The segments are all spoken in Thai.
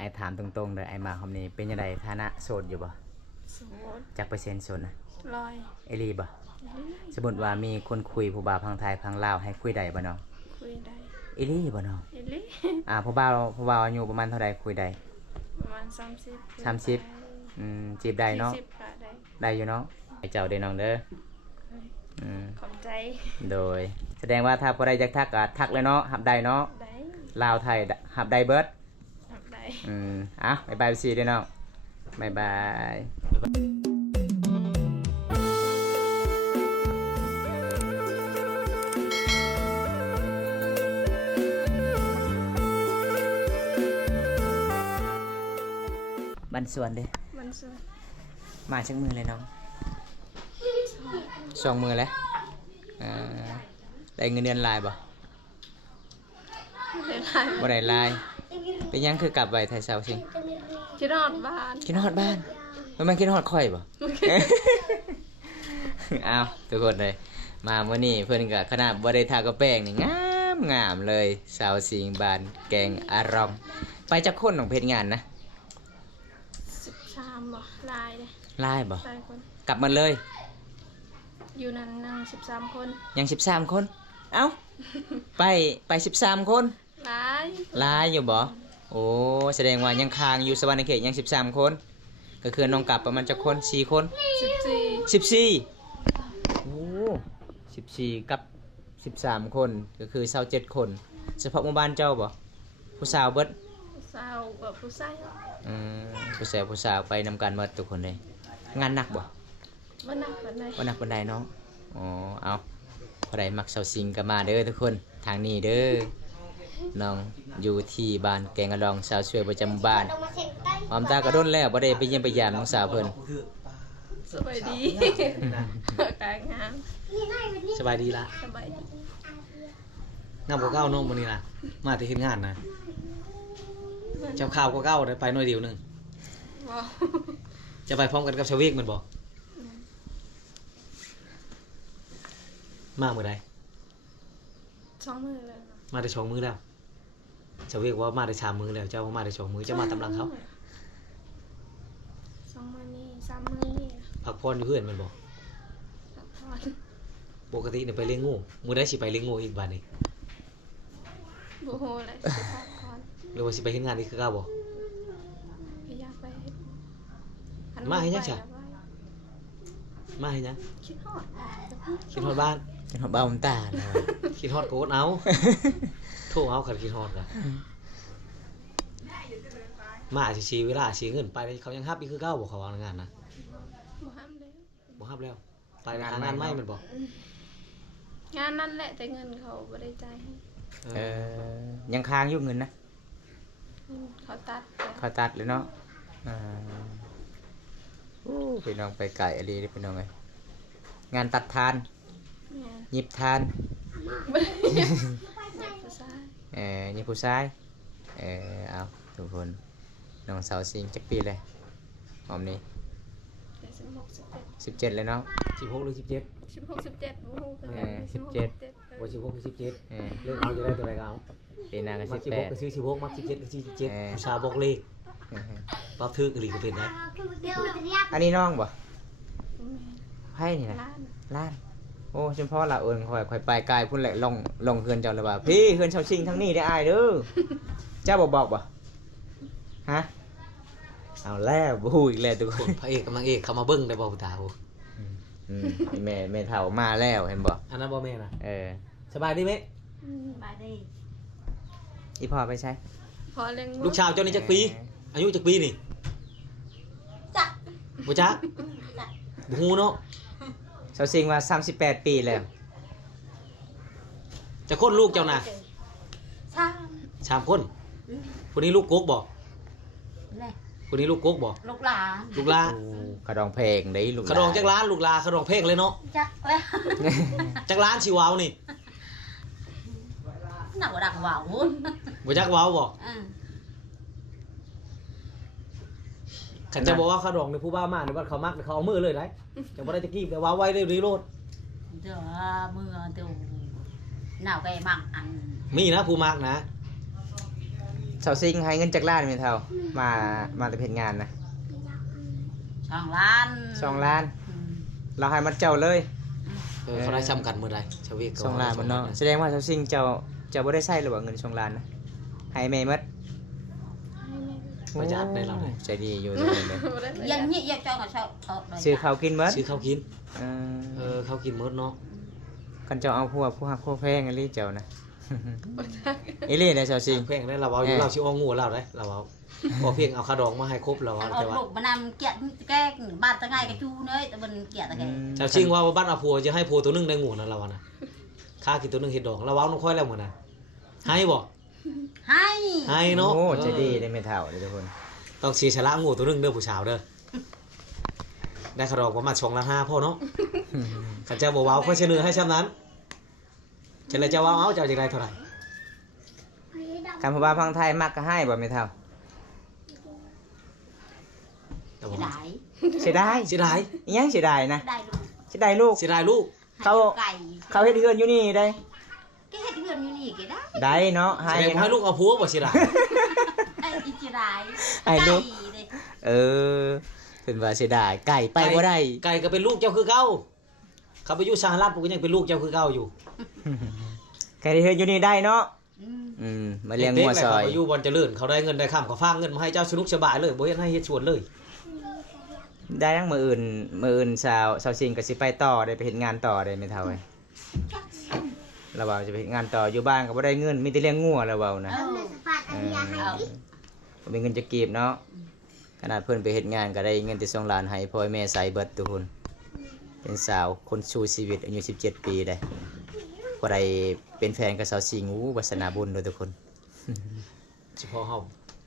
ไอ้ถามตรงๆเลยไอ้มาคำนี้เป็นยังไงฐานะโสดอยู่บ่โสดจักเปอร์เซ็นต์โสดนะ 100เอลีบ่สมมุติว่ามีคนคุยผู้บ่าวพังไทยพังลาวให้คุยได้บ่น้องคุยได้เอลีบ่น้องเอลิ ผู้บ่าวอายุประมาณเท่าใดคุยได้ประมาณ30จีบได้เนาะ40ก็ได้ได้อยู่เนาะไอ้เจ้าเด้น้องเด้อขอบใจโดยแสดงว่าถ้าบ่ได้จักทักก็ทักเลยเนาะรับได้เนาะได้ลาวไทยรับได้เบิดรับได้บ๊ายบายสิเด้อน้องบ๊ายบายบันส่วนเด้มันสวยมาชักมือเลยน้องสองมือแล้วได้เงินเดือนลายบ่บ่ได้ลายเป็นยังคือกลับไว้ไทยเซาสิคิดฮอดบ้านคิดฮอดบ้านมันคิดฮอดค่อยบ่ อ้าวทุกคนเลยมามื้อนี้เพิ่นก็ขนาดบ่ได้ทากระแป้งนี่งามเลยสาวสิงห์บ้านแกงอารองไปจักคนของเพจงานนะ13บ่ลายเด้ลายบ่ลายคนกลับมาเลยอยู่นั่นนั่ง13คนยัง13คนเอ้าไป13คนลายอยู่บ่โอ้แสดงว่ายังค้างอยู่สวรรค์เขตยัง13คนก็คือน้องกลับประมาณจักคน4คน14โอ้14กับ13คนก็คือ27คนเฉพาะหมู่บ้านเจ้าบ่ผู้สาวเบิดผู้สาวกับผู้ชายผู้สาวไปนำกันหมดทุกคนเลยงานหนักบ่บ่หนักปานใดบ่หนักปานใดเนาะอ๋อเอาผู้ใดมักสาวสิงก็มาเด้อทุกคนทางนี้เด้อน้องอยู่ที่บ้านแกงกะลองสาวช่วยประจำบ้านหอมตากระด้นแล้วบ่ได้ไปเยี่ยมไปยามน้องสาวเพิ่นสบายดีกายงามสบายดีละสบายดีงามกว่าเก้าน้องมื้อนี้ล่ะมาแต่เฮ็ดงานนะเจ้าข่าวกว่าเก้าได้ไปหน่อยเดียวนึงบ่จะไปพร้อมกันกับชาวเวกมันบ่มามื้อใด2มื้อแล้วมาได้2มื้อแล้วชาวเวกว่ามาได้3มื้อแล้วเจ้าว่ามาได้2มื้อเจ้ามาตำลังเขา2มื้อนี้3มื้อนี้พักผ่อนอยู่เฮือนมันบ่พักผ่อนปกติเนี่ยไปเลี้ยงงูมื้อใดสิไปเลี้ยงงูอีกบัดนี้บ่ฮู้แหละสิพักผ่อนหรือว่าสิไปเฮ็ดงานอีกคือเก่าบ่อยากไปมาเฮ็ดหยังจ้ะมาเฮ็ดหยังคิดฮอดบ้านคิดฮอดบ้านตาแล้ว คิดฮอดโกดเอาโทรเอาคันคิดฮอดก็มาสิเวลาสิเงินไปเขายังฮับอีกคือเก่าบ่เขาว่างานนะบ่ฮับแล้วไปหางานใหม่มันบ่งานนั่นแหละแต่เงินเขาบ่ได้จ่ายให้ยังค้างอยู่เงินนะเขาตัดเลยเนาะไปน้องไปไก่อะไรไปน้องไงงานตัดทานหยิบทานหยิบผู้ชายเอาทุกคนน้องสาวสิงจักปีเลยหอมนี้17เลยเนาะ16หรือ17 16 17บ่ฮู้กัน17บ่16หรือ17เรื่องเอาจะได้ตัวใดก็เอาปีหน้าก็16ก็ซื้อ16มัก17ก็ซื้อ17ผู้ชายบอกเลขปรับถึกอีหลีก็เป็นได้อันนี้น้องบ่ให้นี่นะล้านโอ้ฉันพ่อละเอิญค่อยไปไกลพุ่นแหละลงเฮือนเจ้าเลยว่าพี่เฮือนชาวชิงทั้งนี้ได้อายเด้อเจ้าบอกบ่ฮะเอาแล้วบูอีกแล้วทุกคนพระเอกกำลังเอกเข้ามาเบิ่งได้บ่ผู้ตาโหแม่เฒ่ามาแล้วเห็นบ่อันนั้นบ่แม่น่ะสบายดีมั้ยสบายดีอีพ่อไปใช้พ่อเลี้ยงลูกชาวเจ้านี่จักปีอายุจักปีนี่จักบ่จักบ่ฮู้เนาะชาวซิงว่า38ปีแล้วจะคนลูกเจ้าน่ะ3คนผู้นี้ลูกกกบ่ผู้นี้ลูกกกบ่ลูกหลานกระดองเพลงได้ลูกกระดองจักล้านลูกหลานกระดองเพลงเลยเนาะจักแล้วจักล้านสิว้าวนี่น่าบ่ดักว้าวบ่จักว้าวบ่ขันจะบอกว่าขะดองในผู้บ้ามากในบ้านเขามักเขาเอามือเลยได้จังบ่ได้จะกี้แต่ว้าวไว้ได้รีโรดเดี๋ยวมือเดี๋ยวหนาวไก่มักอันมีนะผู้มักนะ เสาซิงให้เงินจากล้านแม่เฒ่ามาแต่เฮ็ดงานนะ 2 ล้าน 2 ล้าน เราให้มันเจ้าเลย เขาได้ซ้ำกันมื้อใดชาวเวียกก็ 2 ล้านมันเนาะแสดงว่าเสาซิงเจ้าบ่ได้ใช้หรือว่าเงิน2 ล้านนะให้แม่หมด ประหยัดได้เราเลย ใจดีอยู่ทุกคนเลย ยังนี่ยังcho người sợ ซื้อข้าวกินหมด ซื้อข้าวกิน เออ ข้าวกินมื้อเนาะ คันเจ้าเอาผู้หักผู้แพงอีหลีเจ้านะอีหลีได้เสาซิง แพงได้เราเอาอยู่เราสิเอางูเราได้เราเอาบ่เพียงเอาค่าดองมาให้ครบเราแต่ว่า lục mà nằm kiện cái bàn tới ngày cái chu nữa tụi mình kiện tới cái ชาวชิงว่าบ้านอาผัวจะให้ผัวตัวนึงได้งูนะเรานะค่ากินตัวนึงเห็ดดอกเราเว้าน้องค่อยแล้วเหมือนน่ะให้บ่ hai ให้เนาะ โอ้ใจดีได้ไม่เท่าเลยทุกคน ต้องสีชะละงูตัวนึงเด้อผู้สาวเด้อได้ค่าดอกประมาณ2 ล้าน 5พ่อเนาะขันเจ้าบ่เว้าค่อยเสนอให้ซ้ำนั้นฉันเลยจะเว้าเอาเจ้าจะได้เท่าไหร่ คำพูดว่าพังไทยมักก็ให้บ่ไม่เท่า cái đáy เสียดาย เสียดาย อิหยังเสียดายนะ đáy luôn เสียดายลูก เสียดายลูก Cậu- cày เขาเฮ็ดเฮือนอยู่นี่ได้ cái hết gần như này cái đáy ได้เนาะ แส ให้ ดงว่าให้ลูกเอาผัวบ่เสียดาย đây cái chia đáy Ai cày luôn? đây เออเป็นว่าเสียดายไก่ไปบ่ได้ ไก่ก็เป็นลูกเจ้าคือเก่าเขาไปอยู่สหรัฐก็ยังเป็นลูกเจ้าคือเก่าอยู่ ไก่ที่เฮือนอยู่นี่ได้เนาะ ừ. มาเลี้ยงงัวซอย เขาไปอยู่บอลเจริญเขาได้เงินได้ข้ามเขาฟางเงินมาให้เจ้าสนุกสบายเลยบ่เฮ็ดให้เฮ็ดชวนเลย ได้ทั้งมื้ออื่นสาวซิงก็สิไปต่อได้ไปเฮ็ดงานต่อได้ไม่เท่าไอ้เราว่าจะไปเฮ็ดงานต่ออยู่บ้านก็บ่ได้เงินมีแต่เลี้ยงงัวแล้วเว้านะ Ừ. บ่มีเงินจะเก็บเนาะขนาดเพิ่นไปเฮ็ดงานก็ได้เงินแต่2 ล้านให้พ่อแม่ใส่เบิดทุกคนเป็นสาวคนสู้ชีวิตอายุ17 ปีได้บ่ได้เป็นแฟนกับสาวซิงวาสนาบุญเด้อทุกคน เฉพาะเฮา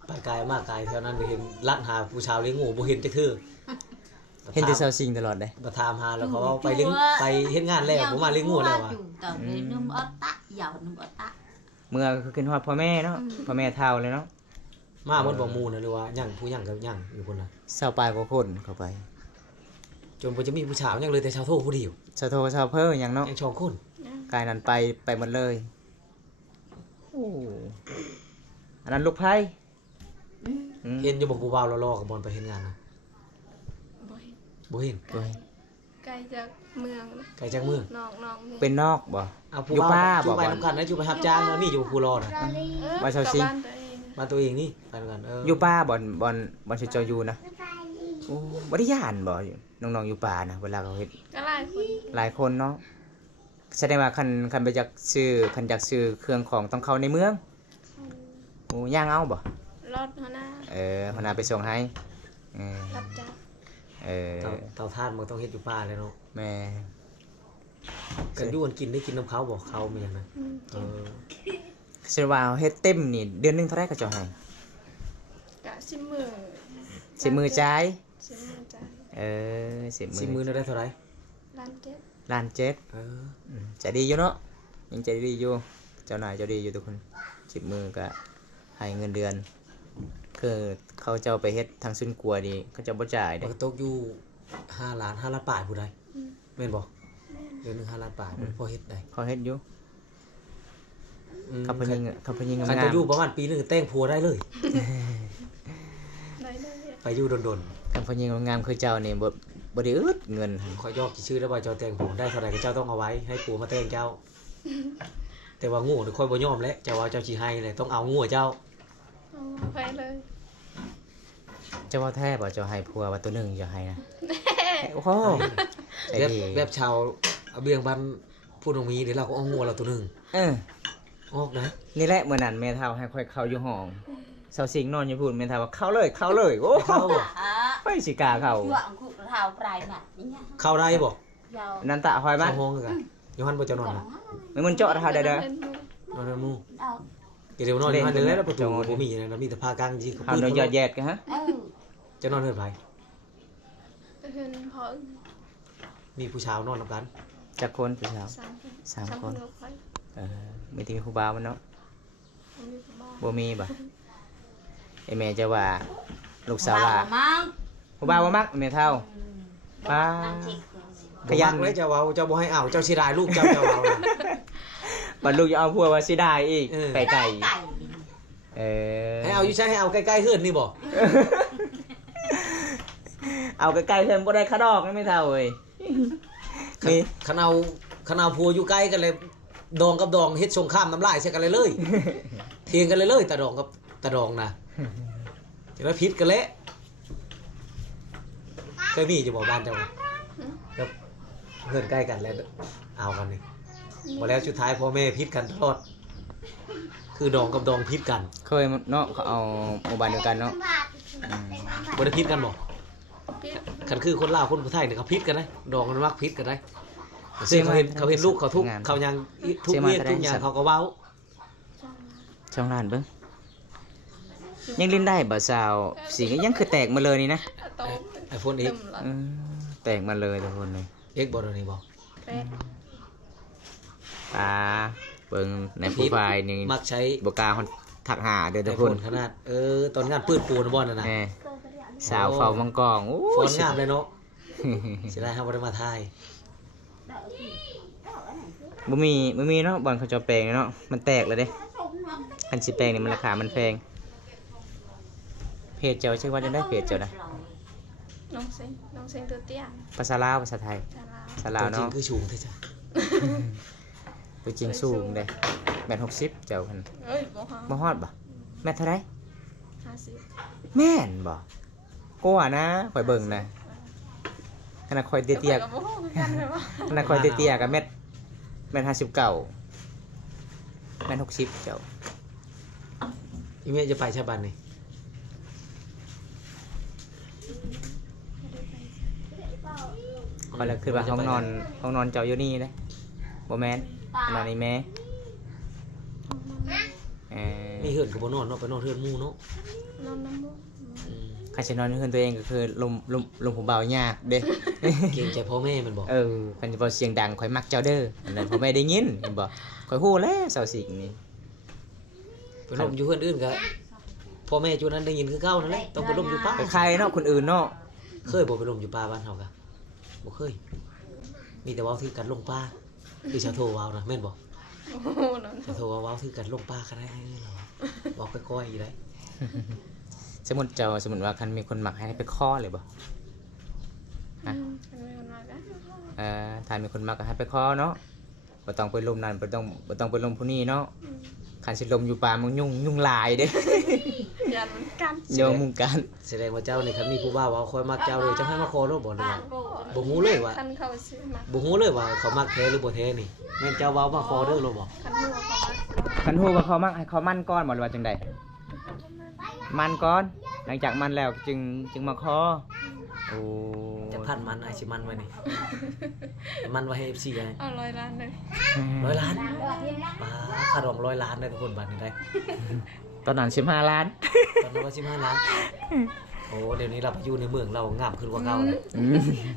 ไปไกลมากไกลเท่านั้นเห็นลัดหาผู้ชาวเลี้ยงงูบ่เห็นจักเทื่อ เห็นแต่สาวซิงตลอดเลย มาถามหาแล้วเขาว่าไปเลี้ยงไปเฮ็ดงานแล้วบ่มาเลี้ยงงูแล้วอ่ะ tao để nôm ớt tắt dầu nôm ớt tắt เมื่อก็ขึ้นฮอดพ่อแม่เนาะพ่อแม่เฒ่าเลยเนาะ มาหมดบ่หมู่น่ะหรือว่ายังผู้ยังกับยังอยู่พุ่นน่ะ เศร้าปลายกว่าคนเข้าไป จนบ่จะมีผู้ชาวยังเลยแต่ชาวโทผู้เดียว สะโทสะเพ้อหยังเนาะ ยัง2คน กายนั้นไปหมดเลยโอ้อันนั้นลูกไผ่ ừ. เห็นอยู่บ่ผู้บ่าวรอๆกับบอลไปเฮ็ดงานน่ะ บ่เห็น บ่เห็น ไกลจากเมืองนะ ไกลจากเมือง นอกเมือง เป็นนอกบ่ เอาผู้ อยู่ บ่าว ป้า จู บ่ ไป บ่ นํกันนะจูไปรับจ้างแล้วนี่อยู่ผู้รอน่ะ ว่าเจ้าสิ กลับบ้านตัวเอง มาตัวเองนี่ไปนำกันอยู่ป่าบ่อนสิเจ้าอยู่นะโอ้บ่ได้ย่านบ่น้องๆอยู่ป่านะเวลาเขาเฮ็ด ก็หลายคน หลายคนเนาะแสดงว่าคันไปจากซื้อคันอยากซื้อเครื่องของต้องเข้าในเมืองโอ้ย่างเอาบ่ รถหัวหน้า หัวหน้าไปส่งให้เออ รับจ้าง เตาทานมันต้องเฮ็ดอยู่ป่าเลยเนาะ แม่ กันอยู่กันกินได้กินน้ำเขาบ่เขามีหยังนะ อืม เออ สิว่าเฮ็ดเต็มนี่เดือนหนึงเท่าไหร่ก็เจ้าให้ กะสิมือ สิมือจ่าย สิมือจ่าย 10 สิ มื้ มื้ อ อได้เท่าไหร่ ล้านเจ็ด ล้านเจ็ด เออ ใจดีอยู่เนาะยังใจดีอยู่เจ้านายใจดีอยู่ทุกคน10 มื้อก็ให้เงินเดือน คือเขาเจ้าไปเฮ็ดทางซุนกัวนี่เขาเจ้าบ่จ่าย มั เด้ นก็ตกอยู่5 ล้านปลายผู้ใดแม่นบ่เดือนหนึง5 ล้านปลายมันพอเฮ็ดได้ เขาเฮ็ดอยู่เขาเพิ่นยิง คัน งา จะ ม อยู่ประมาณปีหนึงแต่งผัวได้เลย ได้เลย ไปอยู่ดน คันเพิ่นยิงงามคือเจ้านี่บ่ได้อึดเงิน ๆขอยอกชื่อได้ว่าเจ้าแต่งผัวได้เท่าใดก็เจ้าต้องเอาไว้ให้ผัวมาแต่งเจ้า แต่ว่างูนี่ค่อยบ่ยอมแล้วเจ้าว่าเจ้าสิให้เลยต้องเอางูเจ้า เอาไปเลย เจ้าว่าแท้บ่เจ้าให้ผัวว่าตัวหนึงอย่าให้นะโอ้โหใจ แบบ ดี แบบชาวเอาเบียงบ้านผู้ตรงนี้เดี๋ยวเราก็เอางูเราตัวหนึง เออ ออกนะ นี่แหละมื้อนั้นแม่เฒ่าให้ค่อยเข้าอยู่ห้องเซาสิงนอนอยู่พูนแม่เฒ่าว่าเข้าเลยโอ้ เข้าบ่ ไปสิกล้าเข้า chuộng cụ thảo prai nè nhá เข้าได้บ่ dầu นันตะหอยมั้ เข้าย ห้องกันอยู่หันบ่เจ้านอนนะ มันเจาะเฮาได้เด้อ เป็นหมู่ นอนในหมู่ đâu เดี๋ยวนอนอยู่หัน เล่น แล้วประตู จังหวะ บ่มีนะแล้วมีแต่ผ้ากางที่เขา เฮา ปืน โดนยอดแยดกันฮะ ừ จะนอนเฮือนไผ ก็คือพอ มีผู้ชาวนอนนํกัน จักคนผู้สาว สามคนกับไป มีที่ผู้บ่าวมันเนาะ มีผู้บ้าน บ่มีบ่ไอ้แม่จะว่าลูกสาวว่า vào mang ผู้บ่าวบ่มักแม่เฒ่า ป้า ăn thịt ขยัน บ่มักเลยเจ้าเว้าเจ้าบ่ให้เอาเจ้าสิได้ลูกเจ้าเจ้าเว้านะ บัดลูกจะเอาผัวว่าสิได้อีก เออ ไปไกล cày เออ ให้ เอาอยู่ใช้ให้เอาใกล้ๆเฮือนนี่บ่ เอาใกล้ๆเพิ่นบ่ได้คาดอกนะไม่เท่าเว้ยนี่ คันเอาผัวอยู่ใกล้กันเลยดองกับดองเฮ็ดสงครามน้ำลายใส่กันเลยเถียงกันเลยตาดองกับตาดองนะจะได้พิษกันแล้วเคยมีอยู่บ่บ้านเจ้าครับเพื่อนใกล้กันแล้วเอากันนี่บ่แล้วสุดท้ายพ่อแม่พิษกันตลอดคือดองกับดองพิษกัน เคยเนาะเขาเอาหมู่บ้านเดียวกันเนาะอืม บ่ได้พิษกันบ่ พี่ คันคือคนลาวคนผู้ไทยเนี่ยเขาพิษกันได้ดองกันมักพิษกันได้ซึ่งเขาเห็นลูกเขาทุกข์เขายังทุกเวียกทุกอย่างเขาก็เว้า ช่องร้านเบิ่งยังเล่นได้บ่สาวสีก็ยังคือแตกมาเลยนี่นะ โต ไอโฟนเอ็ ตึ ก มละ อืมแตกมาเลยทุกคนเลย เอ็กบอลนี่บ่ แป๊ด เบิ่งในโปรไฟล์นี่ มักใช้ บ่กล้าฮอดทักหาเด้อ ไอ ทุก โฟ คน นขนาดตอนงานปืนปูนบอลน่ะนะ แหมสาวเฝ้ามังกรโอ้ ฟอน ย งามเลยเนาะเสียดายครับบ่ได้มาถ่าย บ่มีเนาะบอลเขาจะแปลงเนาะมันแตกแล้วเด้คันสิแปลงนี่มันราคามันแพงเพจเจ้าชื่อว่าจะได้เพจเจ้านะ น้องเซ็งตัวเตี้ย ภาษาลาวภาษาไทย จารา ภาษาลาว ตัวจริง เนาะ คือชูงแท้จ้ะ ตัวจริงสูงเด้แมตร60เจ้าคัน เอ้ยบ่ฮะ บ่ฮอดบ่แมตรเท่าไหร่ 50 แม่นบ่กลัวนะข่อยเบิ่งนะขนาดข่อยเตี้ย กับบ่ฮู้คือกันเลยว่า ๆขนาดข่อยเตี้ยๆกับแมตร59แมตร60เจ้า อีเมลจะไปชาบันนี่ ข่อยแล้วคือว่าห้องนอนเจ้าอยู่นี่เด้บ่แม่นนอนนี่แม่มีเฮือนก็บ่นอนเนาะไปนอนเฮือนหมู่เนาะ นอนน้ำมูก อืม ใครจะนอนในคืนตัวเองก็คือลมผมเบายากเด้ เกรงใจพ่อแม่มันบ่ คันจะบ่เสียงดังข่อยมักเจ้าเด้ออันนั้นผมไม่ได้ยินเห็นบ่ข่อยฮู้แล้วเสาสิงนี่ ไปลมอยู่เฮือนอื่นก็พ่อแม่จุนั้นได้ยินคือเก่านั่นแหละต้องไปลมอยู่ป่า ใครเนาะคนอื่นเนาะ เคยบ่ไปลมอยู่ป่าบ้านเฮากะบ่เคย มีแต่เว้าถือกันลงป่าคือชาวโทเว้านะแม่นบ่ โอ้โหนอน ชาวโทเว้าถือกันลงป่าก็ได้เหรอบอกไปก้อยอีได้ สมมุติว่าคันมีคนมักให้ไปข้อเลยบ่ มันไม่มันมากัน ถ้ามีคนมักก็ให้ไปข้อเนาะบ่ต้องไปลมนั่นบ่ต้องไปลมผู้นี้เนาะคันสิลมอยู่ป่ามันยุ่งหลายเด้ ยันมันกัน โยมมุงกัน แสดงว่าเจ้านี่คันมีผู้บ่าวเว้าคอยมักเจ้าเลยเจ้าให้มาขอเนาะบ่ได้ว่าบ่ฮู้เลยว่า คันเขาซื้อมา บ่ฮู้เลยว่าเขามักแท้หรือบ่แท้นี่แม่นเจ้าเว้ามาขอเด้อโลบ่ คันหัวเขามาคันฮู้ว่าเขามักให้เขามั่นก่อนบ่หรือว่าจังไดมั่นก่อน หลังจากมั่นแล้วจึงมาขอโอ้ จะพันมันไอ้สิมันไว้นี่ มันไว้ให้ FC ไง เอา100 ล้านเลย 100 ล้านป้าค่าดอก100 ล้านได้ทุกคนบัดนี้ได้ ตอนนั้น15 ล้าน ตอนนั้นว่า15 ล้านโอ้เดี๋ยวนี้เราไปอยู่ในเมืองเรางามขึ้นกว่าเก่าแล้ว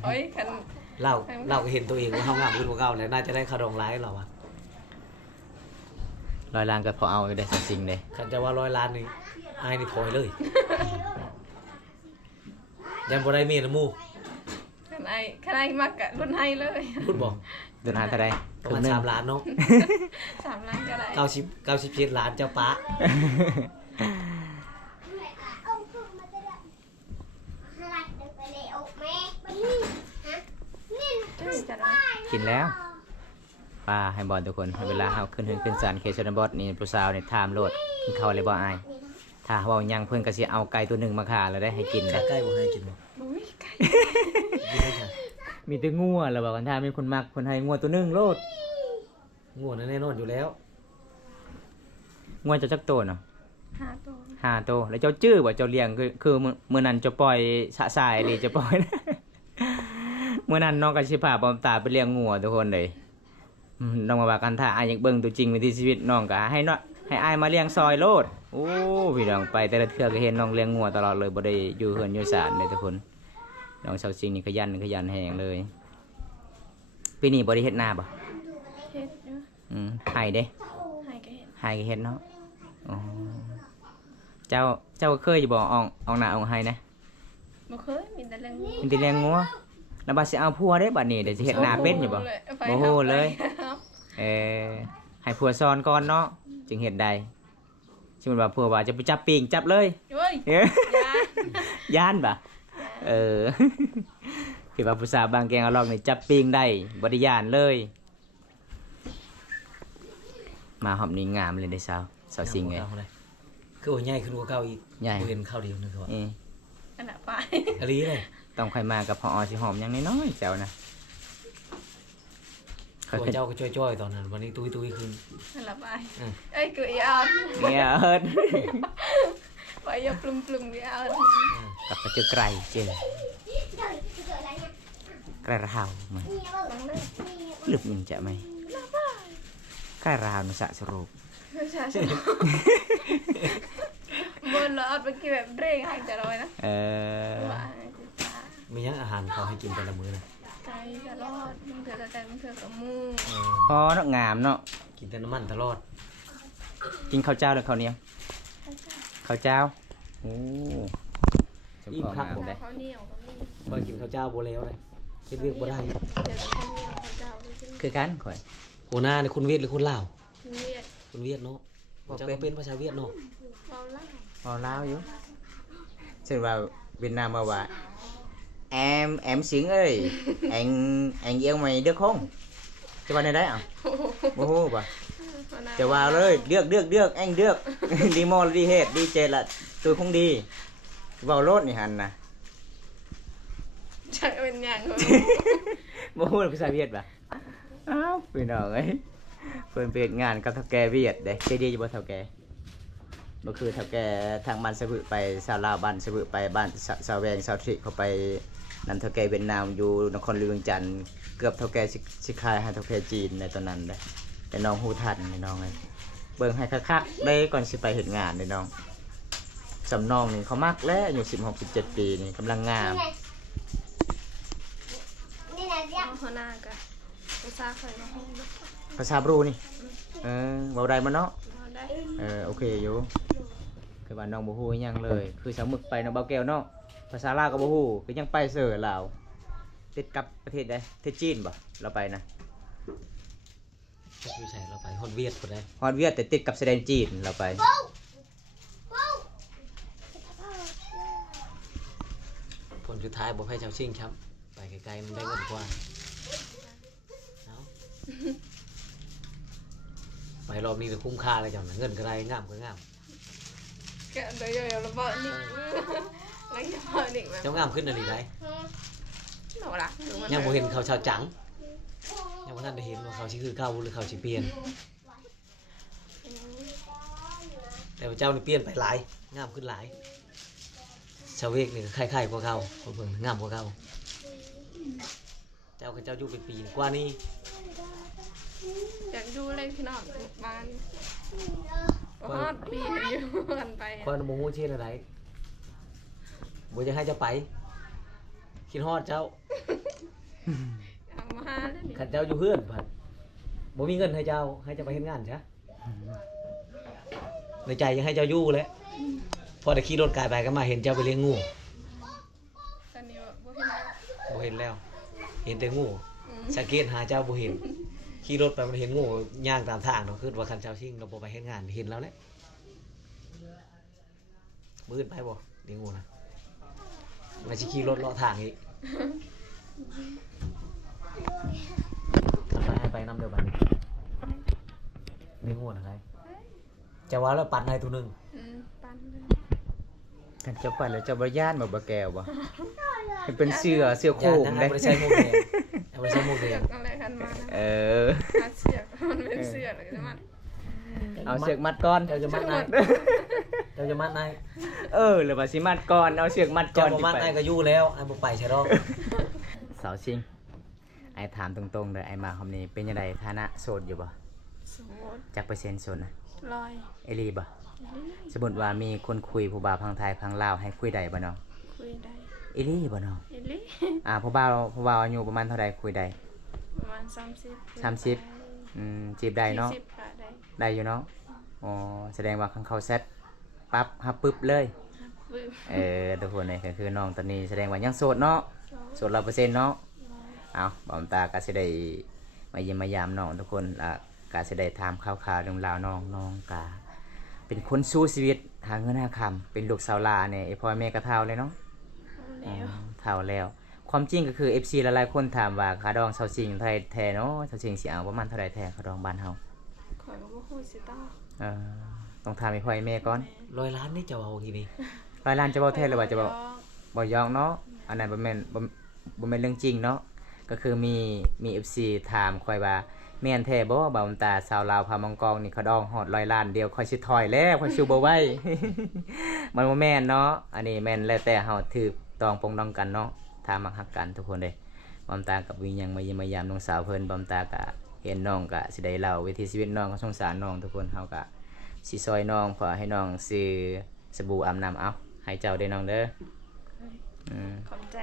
โอ้ยคัน เราก็เห็นตัวเองว่าเฮางามขึ้นกว่าเก่าแล้วน่าจะได้ค่าดอกหลายเราอ่ะ 100 ล้านก็พอเอาได้จริงๆเด้ คันจะว่า100 ล้านนี่อายนี่ถอยเลยยันบ่ได้เมียนะหมู่ คันไอ้มักกะรุ่นไห้เลย พูดบ่ เดินหาเท่าใด ประมาณ3ล้านเนาะ 3 ล้านก็ได้ 97ล้านเจ้าป๊า จะได้ กินแล้วปลาให้บอลทุกคนให้เวลาเฮาขึ้นเฮือนขึ้นศาลเคชนบทนี่ผู้สาวนี่ถามโลดกินข้าวเลยบ่อายถ้าเว้ายังเพิ่นก็สิเอาไก่ตัวหนึงมาฆ่าแล้วได้ให้กินได้ ใกล้ๆบ่ให้กินบ่ อุ้ยไก่ กินได้จ้ะ มีแต่งัวแล้วบอกกันถ้ามีคนมักคนให้งัวตัวหนึงโลด ง่วงแน่นอนอยู่แล้ว งัวเจะจักตัวเนาะ 5 ตัว 5ตัวแล้วเจ้าจื้อบ่เจ้าเลี้ยงคือมื้อนั้นเจะปล่อยสะสายเลยจะปล่อย มื้อนั้นน้องก็สิพาปอมตาไปเลี้ยงงัวทุกคนเลยน้องมาว่ากันถ้าอายอยากเบิ่งตัวจริงวิถีชีวิตน้องก็ให้อายมาเลี้ยงซอยโลดโอ้พี่น้องไปแต่ละเทื่อก็เห็นน้องเลี้ยงงัวตลอดเลยบ่ได้อยู่เฮือนอยู่ศาลเลยทุกคนน้องเซาจริงนี่ขยันแฮงเลยปีนี้บ่ได้เฮ็ดนาบ่ เฮ็ดเนาะ ให้เด้ ให้ก็เฮ็ด ให้ก็เฮ็ดเนาะอ๋อเจ้าเคยอยู่บ่ออกหน้าออกให้นะ บ่เคยมีแต่เรื่อง มันสิเลี้ยงงัวแล้วบัดสิเอาผัวเด้บัดนี้เดี๋ยวสิเฮ็ดนาเป็นอยู่บ่บ่ฮู้เลยให้ผัวสอนก่อนเนาะจึงเฮ็ดได้ สมมุติว่าเพื่อว่าจะไปจับปิงจับเลย เฮ้ย เอ้ย ยา ย่านบ่เออ คือว่าผู้สาวบางแกงเอาลองนี่จับปิงได้บ่ได้ย่านเลย มาหอมนี้งามเลยได้สาวสิงไง คือว่าใหญ่ขึ้นกว่าเก่าอีก ใหญ่ บ่เห็นข้าวเดียวนึงคือว่า อันน่ะไป อันนี้เลย ต้องค่อยมากับพอสิหอมอย่างน้อยๆเจ้านะ ตัวเจ้าก็จ้อยๆตอนนั้นวันนี้ตุ้ยๆขึ้น อันน่ะไป อืม เอ้ยกูอีออน เนี่ยเอิ้น ไปอย่าปลุมๆอีออน กับกระเจอไกลเจอไกลราวมันหลึบยังจะไหมไกลราวนุสะสรูป ใช่บนรถเมื่อกี้แบบเร่งหายใจลอยนะ ว่า มียังอาหารเขาให้กินแต่ละมื้อนะ ไก่จะรอดมึงเถื่อไก่มึงเถื่อกับมู พอเนาะงามเนาะ กินแต่น้ำมันตลอด กินข้าวเจ้าหรือข้าวเหนียวข้าวเจ้าโอ้เจ้าของงามได้ เขาเหนียวก็มี บ่กินข้าวเจ้าบ่แล้วเลยเฮ็ดเวียกบ่ได้ เดี๋ยวจะข้าวเหนียวข้าวเจ้าด้วย คือกันข่อย หัวหน้านี่คุณเวียดหรือคุณลาว เวียด คุณเวียดเนาะ บ่ เจ้า เป็ ก็ น เป็นภาษาเวียดเนาะ เบาล่า พอลาวอยู่เช่นว่าเวียดนามมาว่าem xỉn ơi anh yêu mày được không cho vào đây đấy à bố bà cho vàoเลยđược anh được đi mò là đi hết đi chơi là tôi không đi vào lốt này hẳn nè จะเป็นอย่างไร bố làภาษาเวียดป่ะอ้าวพี่น้องเอ้ยเพิ่นไปเฮ็ดงานกับเฒ่าแก่เวียดเด้ใจดีอยู่บ่เฒ่าแก่บ่คือเฒ่าแก่ทางบ้านสะบึไปชาวลาวบ้านสะบึไปบ้านสาวแวงสาวทริเขาไปนั่นเฒ่าแก่เวียดนามอยู่นครหลวงจันทน์เกือบเฒ่าแก่สิขายให้เฒ่าแก่จีนในตอนนั้นเด้แต่น้องฮู้ทันนี่น้องเอ้ยเบิ่งให้คักๆได้ก่อนสิไปเฮ็ดงานนี่น้องสำนองนี่เขามักแล้วอายุ16 17ปีนี่กำลังงาม หัวหน้าก็อุตส่าห์เคยมาห้องด้วย ภาษาบรูนี่เว้าได้บ่เนาะ เราได้ โอเคอยู่คือว่าน้องบ่ฮู้อิหยังเลย คือสาวหมึกไปน้องเบาแก้วเนาะภาษาลาวก็บ่ฮู้ก็ยังไปเสือลาวติดกับประเทศใดประเทศจีนบ่เราไปนะ ก็คือใส่เราไปฮอดเวียดพุ่นได้ ฮอดเวียดแต่ติดกับแสดงจีนเราไป ผลสุดท้ายบ่ให้ชาวชิงครับไปไกลๆมันได้เงินกว่าเอาไปรอบนี้ก็คุ้มค่าเลยจังนะเงินก็ได้งามก็งาม แกเดี๋ยวเราบอกนี่แล้วอย่าบอกนี่แบบ เจ้างามขึ้นอะไรได้ หนูรัก ยังบ่เห็นเขาชาวจังยังบ่ทันได้เห็นว่าเขาสิคือเก่าหรือเขาสิเปลี่ยนแต่ว่าเจ้านี่เปลี่ยนไปหลายงามขึ้นหลายชาวเวกนี่ก็คล้ายๆกว่าเก่าคนเพิ่นงามกว่าเก่าเจ้าก็เจ้าอยู่เป็นปีกว่านี้ อยากดูเลยพี่น้องบ้านฮอดปีอยู่กันไป คนบ่ฮู้ชื่ออะไรบ่จะให้เจ้าไปคิดฮอดเจ้า เอามาแล้วนี่ ขันเจ้าอยู่เพื่อนผัดบ่มีเงินให้เจ้าไปเฮ็ดงานใช่ในใจยังให้เจ้าอยู่เลยพอได้ขี่รถกายไปก็มาเห็นเจ้าไปเลี้ยงงู ตอนนี้บ่เห็นแล้ว บ่เห็นแล้ว เห็นแต่งูสังเกตหาเจ้าบ่เห็นขี่รถไปมันเห็นงูย่างตามทางเนาะคือว่าคันเจ้าชิงเราบ่ไปเฮ็ดงานเห็นแล้วแหละมื้อไปบ่เลี้ยงงูนะมาสิขี่รถเลาะทางอีกขับไปให้ไปนำเดียวบัดนี้เลี้ยงงูนะครับจะว่าแล้วปัดให้ตัวหนึง ปันเลย กันจะไปแล้วจะบ่ย่านบ่บ่แก้วบ่ให้เป็นเสื้อโคม ยัง เด้ บ่ได้ใช้หมวกแดงยังบ่ได้ใช้หมวกแด เสือง กอะไรกันมานะ อาเสือกมันเป็นเสือกอะไรกันมา เอาเสือกมัดก่อน เจ้าจะมัดนายเจ้าจะมัดนาย หรือว่าสิมัดก่อนเอาเสือกมัดก่ เจ้า อน บ่มัด สิไป นายก็อยู่แล้วไอ้บ่ไปใช่ดอก สาวชิงไอ้ถามตรงๆเลยไอ้มาคำนี้เป็นยังไงฐานะโสดอยู่บ่ สมมติ จักเปอร์เซ็นต์โสดนะ ลอย เอลีบ่สมมติว่ามีคนคุยผู้บ่าวพังไทยพังลาวให้คุยได้บ่น้อง คุยได้ เอลีบ่น้อง เอลี่ ผู้บ่าวอายุประมาณเท่าใดคุยได้ ประมาณ30 จีบได้เนาะ 40ค่ะได้ ได้อยู่เนาะอ๋อแสดงว่าคังเขาเซ็ตปั๊บฮับปึ๊บเลย บึ้ม ทุกคนนี่ก็คือน้องตอนนี้แสดงว่ายังโสดเนาะโสด100%เนาะเอาบอมตาก็สิได้มาเยี่ยมมายามน้องทุกคนก็สิได้ถามข่าวๆเรื่องราวน้องกะ เป็นคนสู้ชีวิตหาเงินหาคำเป็นลูกสาวหลาเนี่ยไอ้พ่อแม่ก็เฒ่าเลยเนาะ เอาแล้ว เฒ่าแล้ว ความจริงก็คือ FC หลายๆคนถามว่าค่าดองเซาซิงไทยแท้เนาะเซาซิงสิเอาประมาณเท่าใดแท้ค่าดองบ้านเฮา ข่อยก็บ่ฮู้สิตอบ เออต้องถามให้พ่อให้แม่ก่อน 100 ล้านนี่จะเอาทีนี้ ร้อยล้านจะเว้าแท้หรือว่าจะเว้า ข่อย บ่ยองเนาะอันนั้นบ่แม่นบ่แม่นเรื่องจริงเนาะก็คือมี FC ถามค่อยว่าแม่นแท้บ่บ่าวตาสาวลาวพามังกรนี่เขาดองฮอด100 ล้านเดียวค่อยสิถอยแล้วค่อยสิบ่ไหว มันบ่แม่นเนาะอันนี้แม่นแล้วแต่เฮาถูกตองปองดองกันเนาะถ้ามักฮักกันทุกคนเด้บ่าวตากับวิญญังมาเยี่ยมมายามน้องสาวเพิ่นบ่าวตาก็เห็นน้องก็สิได้เล่าวิถีชีวิตน้องก็สงสารน้องทุกคนเฮาก็สิซอยน้องเพื่อให้น้องซื้อสบู่อาบน้ำเอาให้เจ้าเด้อน้องเด้อขอบใจ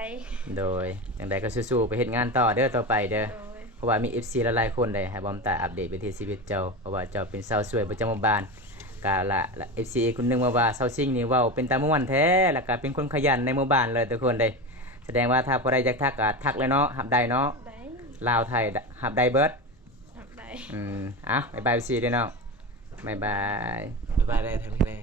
โดยอย่างใดก็สู้ๆไปเฮ็ดงานต่อเด้อต่อไปเด้อ โดย เพราะว่ามี FC หลายๆคนได้ให้บอมตาอัปเดตวิถีชีวิตเจ้าเพราะว่าเจ้าเป็นสาวสวยประจำหมู่บ้านกะละ FC คนหนึงว่าสาวซิงนี่เว้าเป็นตาม่วนแท้แล้วก็เป็นคนขยันในหมู่บ้านเลยทุกคนเด้แสดงว่าถ้าบ่ได้อยากทักก็ทักเลยเนาะรับได้เนาะ ได้ ลาวไทยรับได้เบิด รับได้ อ่ะบ๊ายบาย FC เด้อเนาะบ๊ายบาย บ๊ายบายได้ทางนี้แน่